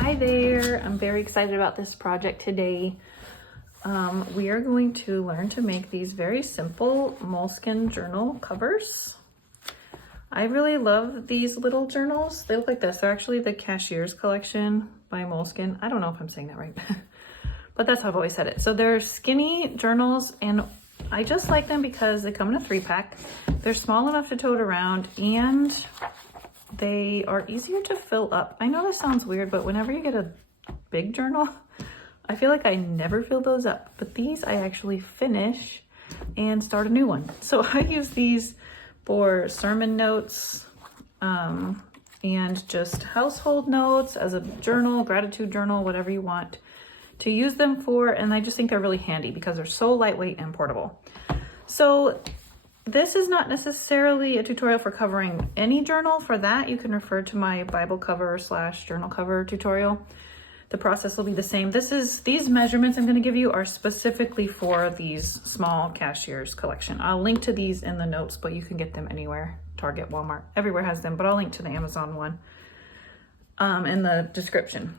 Hi there, I'm very excited about this project today. We are going to learn to make these very simple moleskin journal covers. I really love these little journals. They look like this. They're actually the Cashier's Collection by Moleskine. I don't know if I'm saying that right, but that's how I've always said it. So they're skinny journals and I just like them because they come in a 3-pack. They're small enough to tote around and they are easier to fill up. I know this sounds weird, but whenever you get a big journal, I feel like I never fill those up, but these I actually finish and start a new one. So I use these for sermon notes and just household notes, as a journal, gratitude journal, whatever you want to use them for. And I just think they're really handy because they're so lightweight and portable. So this is not necessarily a tutorial for covering any journal. For that, you can refer to my Bible cover / journal cover tutorial. The process will be the same. These measurements I'm going to give you are specifically for these small Cashier's Collection. I'll link to these in the notes, but you can get them anywhere. Target, Walmart, everywhere has them, but I'll link to the Amazon one in the description.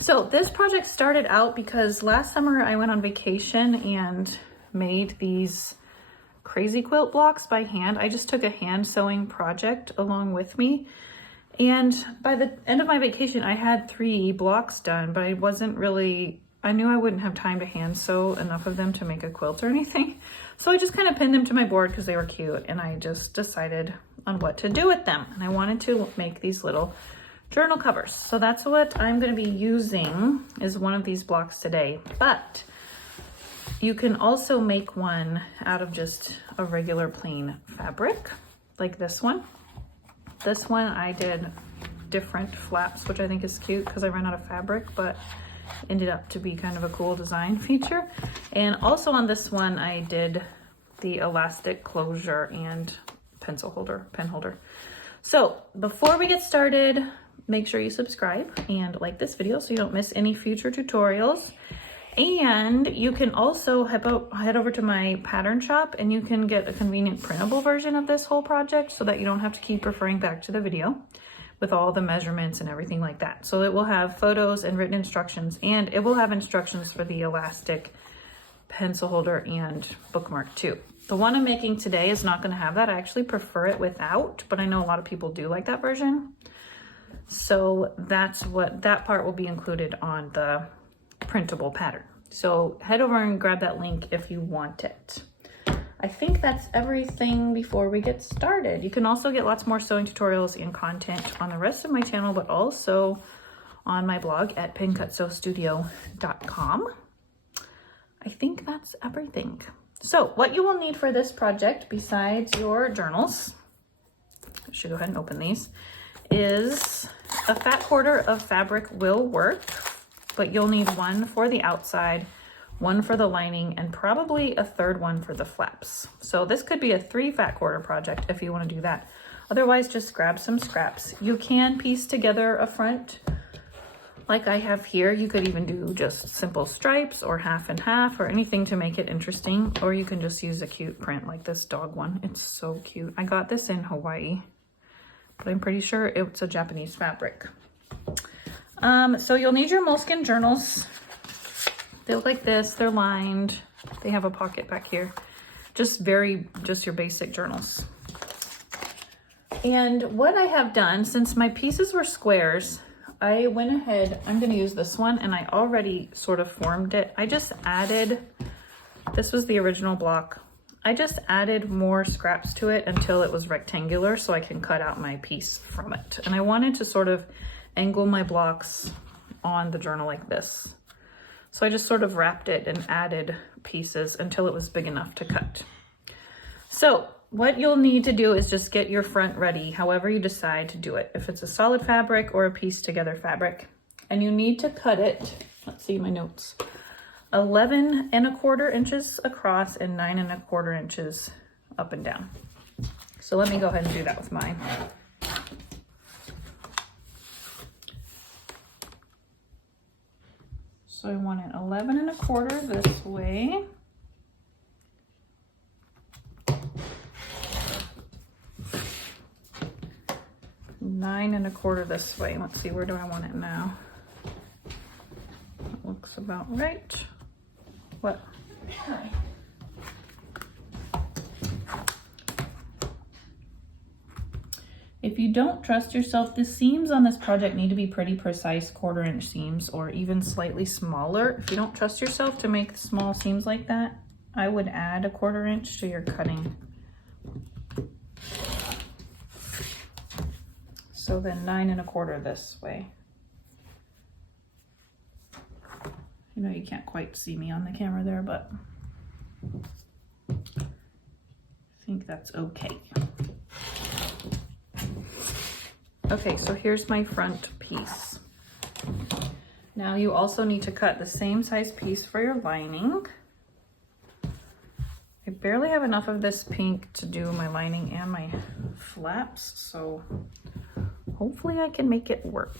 So this project started out because last summer I went on vacation and made these crazy quilt blocks by hand. I just took a hand sewing project along with me. And by the end of my vacation, I had 3 blocks done, but I knew I wouldn't have time to hand sew enough of them to make a quilt or anything. So I just kind of pinned them to my board because they were cute and I just decided on what to do with them. And I wanted to make these little journal covers. So that's what I'm going to be using, is one of these blocks today. But you can also make one out of just a regular plain fabric, like this one. This one I did different flaps, which I think is cute because I ran out of fabric, but ended up to be kind of a cool design feature. And also on this one, I did the elastic closure and pen holder. So before we get started, make sure you subscribe and like this video so you don't miss any future tutorials. And you can also head over to my pattern shop and you can get a convenient printable version of this whole project so that you don't have to keep referring back to the video with all the measurements and everything like that. So it will have photos and written instructions, and it will have instructions for the elastic pencil holder and bookmark too. The one I'm making today is not going to have that. I actually prefer it without, but I know a lot of people do like that version. So that part will be included on the printable pattern. So head over and grab that link if you want it. I think that's everything before we get started. You can also get lots more sewing tutorials and content on the rest of my channel, but also on my blog at pincutsewstudio.com. I think that's everything. So what you will need for this project, besides your journals, I should go ahead and open these, is a fat quarter of fabric will work, but you'll need one for the outside, one for the lining, and probably a third one for the flaps. So this could be a 3 fat quarter project if you want to do that. Otherwise, just grab some scraps. You can piece together a front like I have here. You could even do just simple stripes or half and half or anything to make it interesting. Or you can just use a cute print like this dog one. It's so cute. I got this in Hawaii, but I'm pretty sure it's a Japanese fabric. So you'll need your moleskin journals. They look like this. They're lined. They have a pocket back here. Just your basic journals. And what I have done, since my pieces were squares, I went ahead, I'm going to use this one, and I already sort of formed it. I just added, this was the original block. I just added more scraps to it until it was rectangular so I can cut out my piece from it. And I wanted to sort of angle my blocks on the journal like this. So I just sort of wrapped it and added pieces until it was big enough to cut. So what you'll need to do is just get your front ready, however you decide to do it. If it's a solid fabric or a piece together fabric, and you need to cut it, let's see my notes, 11 1/4 inches across and 9 1/4 inches up and down. So let me go ahead and do that with mine. So I want it 11 1/4 this way. 9 1/4 this way. Let's see, where do I want it now? That looks about right. What? If you don't trust yourself, the seams on this project need to be pretty precise 1/4 inch seams or even slightly smaller. If you don't trust yourself to make small seams like that, I would add a 1/4 inch to your cutting. So then 9 1/4 this way. You know, you can't quite see me on the camera there, but I think that's okay. Okay, so here's my front piece. Now you also need to cut the same size piece for your lining. I barely have enough of this pink to do my lining and my flaps, so hopefully I can make it work.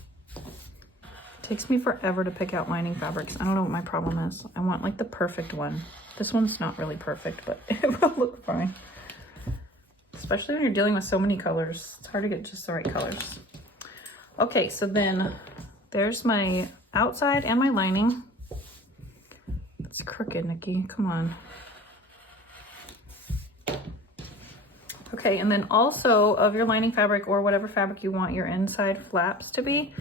It takes me forever to pick out lining fabrics. I don't know what my problem is. I want like the perfect one. This one's not really perfect, but it will look fine. Especially when you're dealing with so many colors. It's hard to get just the right colors. Okay, so then there's my outside and my lining. It's crooked, Nikki, come on. Okay, and then also of your lining fabric or whatever fabric you want your inside flaps to be,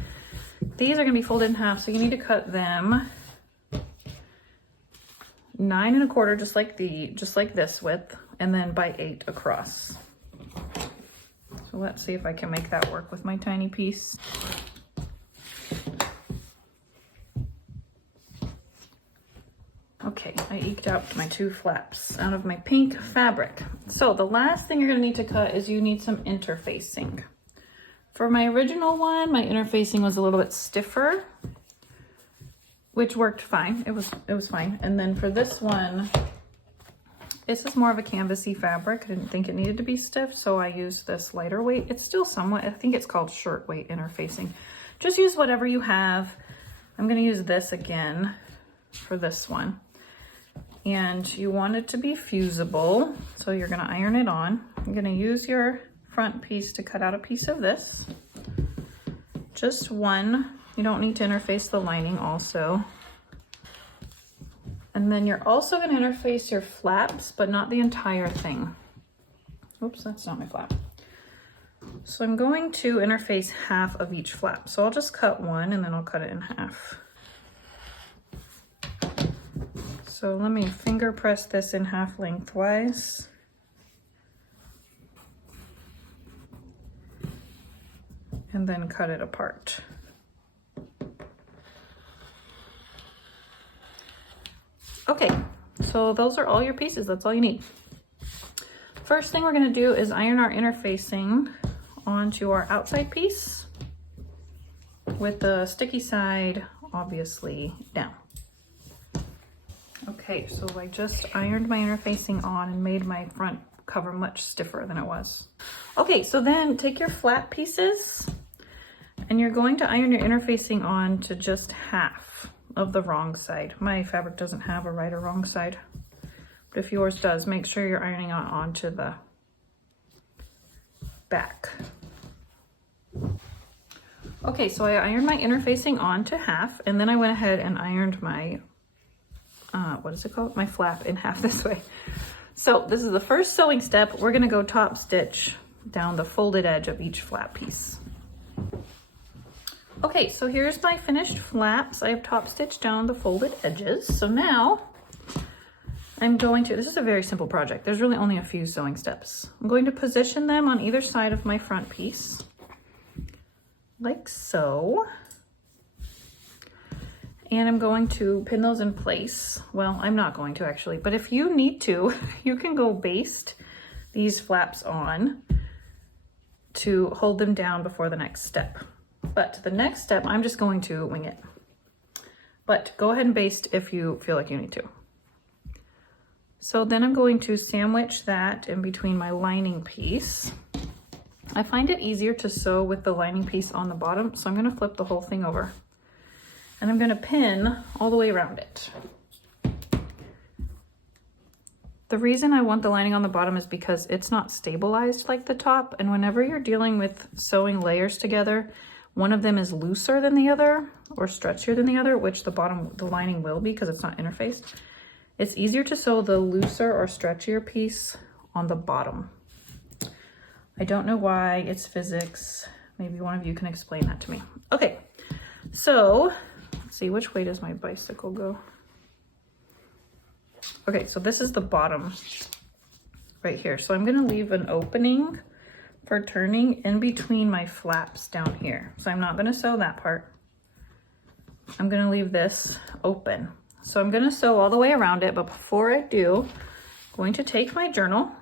these are gonna be folded in half, so you need to cut them 9 1/4, just like this width, and then by 8 across. So let's see if I can make that work with my tiny piece. Okay, I eked out my 2 flaps out of my pink fabric. So the last thing you're gonna need to cut is you need some interfacing. For my original one, my interfacing was a little bit stiffer, which worked fine. It was fine. And then for this one, this is more of a canvasy fabric. I didn't think it needed to be stiff, so I used this lighter weight. It's still somewhat, I think it's called shirt weight interfacing. Just use whatever you have. I'm gonna use this again for this one. And you want it to be fusible, so you're gonna iron it on. I'm gonna use your front piece to cut out a piece of this. Just one. You don't need to interface the lining also. And then you're also gonna interface your flaps, but not the entire thing. Oops, that's not my flap. So I'm going to interface half of each flap. So I'll just cut one and then I'll cut it in half. So let me finger press this in half lengthwise. And then cut it apart. Okay, so those are all your pieces. That's all you need. First thing we're gonna do is iron our interfacing onto our outside piece with the sticky side obviously down. Okay, so I just ironed my interfacing on and made my front cover much stiffer than it was. Okay, so then take your flat pieces and you're going to iron your interfacing on to just half of the wrong side. My fabric doesn't have a right or wrong side, but if yours does, make sure you're ironing on onto the back. Okay, so I ironed my interfacing on to half, and then I went ahead and ironed my, what is it called? My flap in half this way. So this is the first sewing step. We're gonna go top stitch down the folded edge of each flap piece. Okay, so here's my finished flaps. I have top stitched down the folded edges. So now I'm going to, this is a very simple project. There's really only a few sewing steps. I'm going to position them on either side of my front piece, like so. And I'm going to pin those in place. Well, I'm not going to actually, but if you need to, you can go baste these flaps on to hold them down before the next step. But the next step, I'm just going to wing it. But go ahead and baste if you feel like you need to. So then I'm going to sandwich that in between my lining piece. I find it easier to sew with the lining piece on the bottom, so I'm gonna flip the whole thing over. And I'm gonna pin all the way around it. The reason I want the lining on the bottom is because it's not stabilized like the top, and whenever you're dealing with sewing layers together, one of them is looser than the other or stretchier than the other, which the lining will be because it's not interfaced. It's easier to sew the looser or stretchier piece on the bottom. I don't know why, it's physics. Maybe one of you can explain that to me. Okay, so let's see, which way does my bicycle go? Okay, so this is the bottom right here. So I'm gonna leave an opening for turning in between my flaps down here. So I'm not gonna sew that part. I'm gonna leave this open. So I'm gonna sew all the way around it, but before I do, I'm going to take my journal,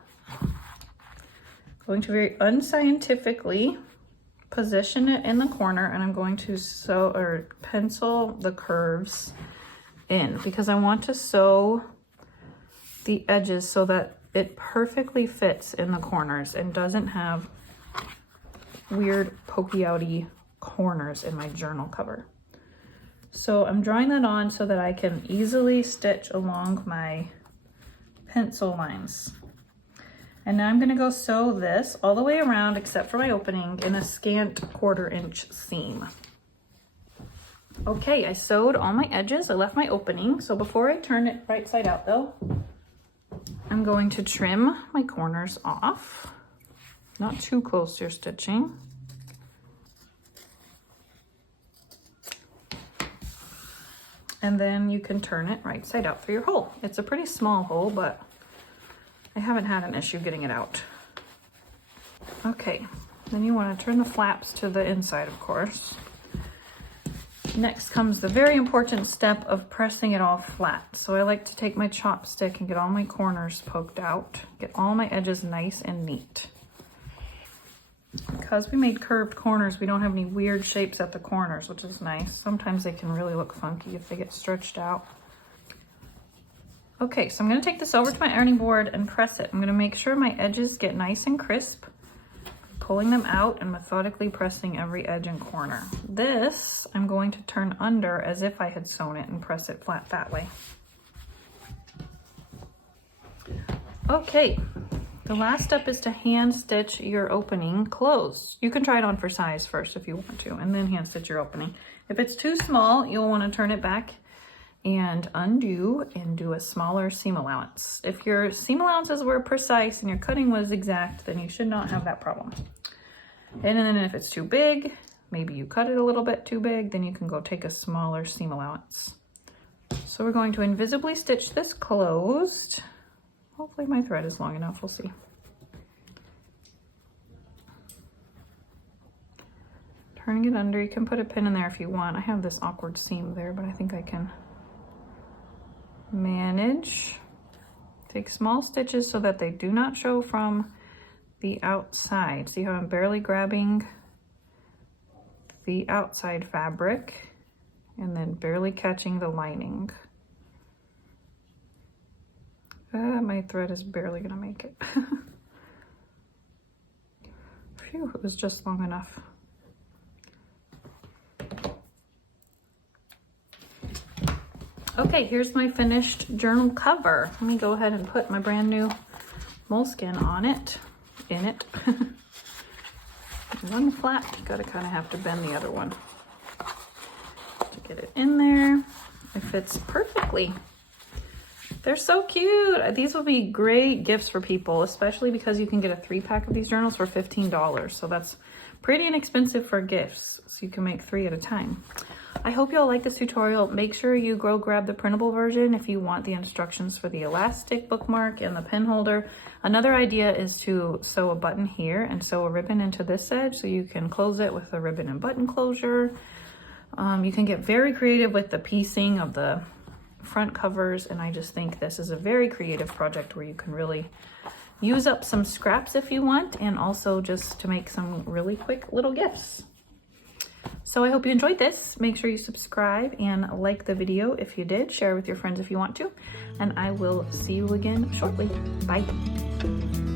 going to very unscientifically position it in the corner, and I'm going to sew or pencil the curves in because I want to sew the edges so that it perfectly fits in the corners and doesn't have weird pokey outy corners in my journal cover. So I'm drawing that on so that I can easily stitch along my pencil lines. And now I'm going to go sew this all the way around except for my opening in a scant 1/4 inch seam. Okay, I sewed all my edges. I left my opening. So before I turn it right side out though, I'm going to trim my corners off, not too close to your stitching. And then you can turn it right side out for your hole. It's a pretty small hole, but I haven't had an issue getting it out. Okay, then you want to turn the flaps to the inside, of course. Next comes the very important step of pressing it all flat. So I like to take my chopstick and get all my corners poked out, get all my edges nice and neat. Because we made curved corners, we don't have any weird shapes at the corners, which is nice. Sometimes they can really look funky if they get stretched out. Okay, so I'm gonna take this over to my ironing board and press it. I'm gonna make sure my edges get nice and crisp, pulling them out and methodically pressing every edge and corner. This, I'm going to turn under as if I had sewn it and press it flat that way. Okay, the last step is to hand stitch your opening closed. You can try it on for size first if you want to, and then hand stitch your opening. If it's too small, you'll want to turn it back and undo and do a smaller seam allowance. If your seam allowances were precise and your cutting was exact, then you should not have that problem. And then if it's too big, maybe you cut it a little bit too big, then you can go take a smaller seam allowance. So we're going to invisibly stitch this closed. Hopefully my thread is long enough, we'll see. Turning it under, you can put a pin in there if you want. I have this awkward seam there, but I think I can manage. Take small stitches so that they do not show from the outside. See how I'm barely grabbing the outside fabric and then barely catching the lining. My thread is barely gonna make it. Phew, it was just long enough. Okay, here's my finished journal cover. Let me go ahead and put my brand new moleskin on it, in it. One flap, you gotta kind of have to bend the other one to get it in there. It fits perfectly. They're so cute. These will be great gifts for people, especially because you can get a 3-pack of these journals for $15. So that's pretty inexpensive for gifts. So you can make 3 at a time. I hope you all like this tutorial. Make sure you go grab the printable version if you want the instructions for the elastic bookmark and the pen holder. Another idea is to sew a button here and sew a ribbon into this edge so you can close it with a ribbon and button closure. You can get very creative with the piecing of the front covers, and I just think this is a very creative project where you can really use up some scraps if you want, and also just to make some really quick little gifts. So I hope you enjoyed this. Make sure you subscribe and like the video if you did. Share with your friends if you want to. And I will see you again shortly. Bye.